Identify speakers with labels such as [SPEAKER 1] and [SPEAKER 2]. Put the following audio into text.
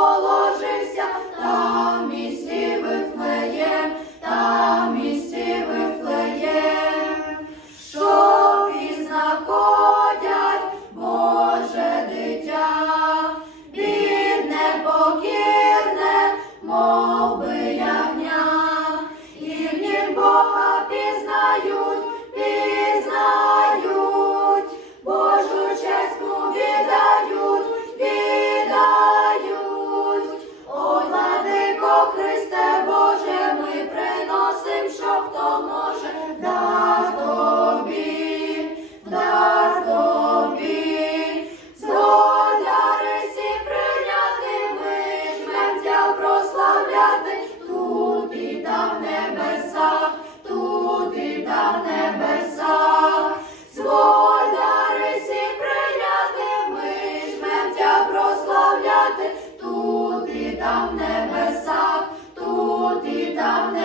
[SPEAKER 1] положився, там місці вифлеєм, там місці вифлеєм, що і знаходять Боже дитя, бідне покірне, тут і там небеса, тут і там небеса, звольдари всі прийняти, ми жмем тя прославляти, тут і там небеса, тут і там небеса.